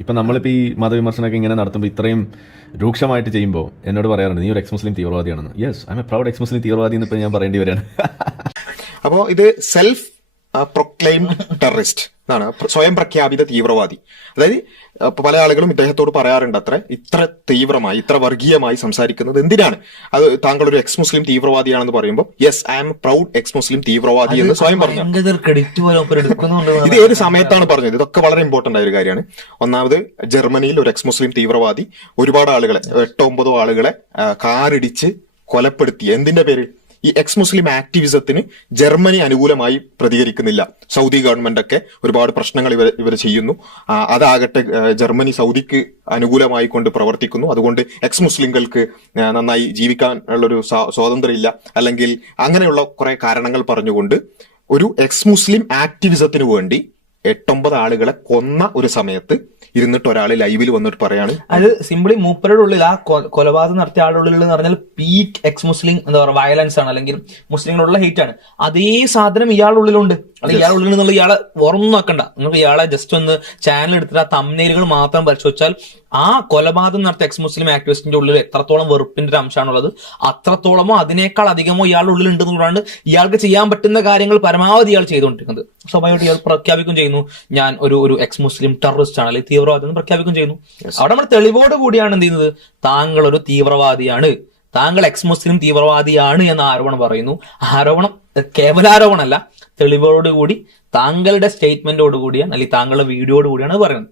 ഇപ്പം നമ്മളിപ്പോൾ ഈ മതവിമർശനമൊക്കെ ഇങ്ങനെ നടത്തുമ്പോൾ ഇത്രയും രൂക്ഷമായിട്ട് ചെയ്യുമ്പോൾ എന്നോട് പറയാറുണ്ട് നീ ഒരു എക്സ് മുസ്ലിം തീവ്രവാദിയാണെന്ന്. Yes, I am a proud ex മുസ്ലിം തീവ്രവാദി എന്ന് ഇപ്പോൾ ഞാൻ പറയേണ്ടി വരികയാണ്. അപ്പോൾ ഇത് സെൽഫ് പ്രൊക്ലെയിംഡ് ടെററിസ്റ്റ് എന്നാണ്, സ്വയം പ്രഖ്യാപിത തീവ്രവാദി. അതായത് പല ആളുകളും ഇദ്ദേഹത്തോട് പറയാറുണ്ട് അത്ര ഇത്ര തീവ്രമായി ഇത്ര വർഗീയമായി സംസാരിക്കുന്നത് എന്തിനാണ്, അത് താങ്കൾ ഒരു എക്സ് മുസ്ലിം തീവ്രവാദിയാണെന്ന് പറയുമ്പോൾ yes I am proud ex മുസ്ലിം തീവ്രവാദി എന്ന് സ്വയം പറഞ്ഞു. ഇത് ഏത് സമയത്താണ് പറഞ്ഞത്? ഇതൊക്കെ വളരെ ഇമ്പോർട്ടന്റ് ആയ ഒരു കാര്യമാണ്. ഒന്നാമത് ജർമ്മനിയിൽ ഒരു എക്സ് മുസ്ലിം തീവ്രവാദി ഒരുപാട് ആളുകളെ 8-9 ആളുകളെ കാറിടിച്ച് കൊലപ്പെടുത്തി. എന്തിന്റെ പേര്? ഈ എക്സ് മുസ്ലിം ആക്ടിവിസത്തിന് ജർമ്മനി അനുകൂലമായി പ്രതികരിക്കുന്നില്ല. സൗദി ഗവൺമെന്റ് ഒക്കെ ഒരുപാട് പ്രശ്നങ്ങൾ ഇവർ ചെയ്യുന്നു. അതാകട്ടെ ജർമ്മനി സൗദിക്ക് അനുകൂലമായി കൊണ്ട് പ്രവർത്തിക്കുന്നു. അതുകൊണ്ട് എക്സ് മുസ്ലിങ്ങൾക്ക് നന്നായി ജീവിക്കാനുള്ളൊരു സ്വാതന്ത്ര്യമില്ല, അല്ലെങ്കിൽ അങ്ങനെയുള്ള കുറെ കാരണങ്ങൾ പറഞ്ഞുകൊണ്ട് ഒരു എക്സ് മുസ്ലിം ആക്ടിവിസത്തിന് വേണ്ടി 8-9 ആളുകളെ കൊന്ന ഒരു സമയത്ത് ഇരുന്നിട്ട് ഒരാൾ ലൈവിൽ വന്നിട്ട് പറയാണ് അത് സിംപിളി മൂപ്പരുടെ ഉള്ളിൽ ആ കൊലപാതകം നടത്തിയ ആളുടെ ഉള്ളിൽ എന്ന് പറഞ്ഞാൽ പീക്ക് എക്സ് മുസ്ലിം എന്താ പറയുക വയലൻസ് ആണ്, അല്ലെങ്കിൽ മുസ്ലിങ്ങളോടുള്ള ഹേറ്റ് ആണ്. അതേ സാധനം ഇയാളുടെ ഉള്ളിലുണ്ട്. അല്ലെങ്കിൽ ഇയാളുടെ ഉള്ളിൽ നിന്നുള്ള ഇയാളെ ഓർമ്മ നോക്കണ്ട, നിങ്ങൾക്ക് ഇയാളെ ജസ്റ്റ് ഒന്ന് ചാനൽ എടുത്തിട്ട് ആ തംബ്നെയിലുകൾ മാത്രം പരിശോധിച്ചാൽ ആ കൊലപാതകം നടത്തിയ എക്സ് മുസ്ലിം ആക്ടിവിസ്റ്റിന്റെ ഉള്ളിൽ എത്രത്തോളം വെറുപ്പിന്റെ ഒരു അംശമാണുള്ളത്, അത്രത്തോളമോ അതിനേക്കാൾ അധികമോ ഇയാളുടെ ഉള്ളിൽ ഉണ്ടെന്നുള്ളതാണ് ഇയാൾക്ക് ചെയ്യാൻ പറ്റുന്ന കാര്യങ്ങൾ പരമാവധി ഇയാൾ ചെയ്തുകൊണ്ടിരിക്കുന്നത്. സ്വാഭാവികമായിട്ട് ഇയാൾ പ്രഖ്യാപിക്കും ചെയ്യുന്നു ഞാൻ ഒരു എക്സ് മുസ്ലിം ടെററിസ്റ്റ് ആണ്, അല്ലെങ്കിൽ തീവ്രവാദി എന്ന് പ്രഖ്യാപിക്കും ചെയ്യുന്നു. അവിടെ നമ്മൾ തെളിവോട് കൂടിയാണ് എന്ത് ചെയ്യുന്നത്, താങ്കൾ ഒരു തീവ്രവാദിയാണ്, താങ്കൾ എക്സ് മുസ്ലിം തീവ്രവാദിയാണ് എന്ന ആരോപണം പറയുന്നു. ആരോപണം കേവലാരോപണമല്ല, തെളിവോടുകൂടി താങ്കളുടെ സ്റ്റേറ്റ്മെന്റോട് കൂടിയാണ്, അല്ലെങ്കിൽ താങ്കളുടെ വീഡിയോയോട് കൂടിയാണ് പറയുന്നത്.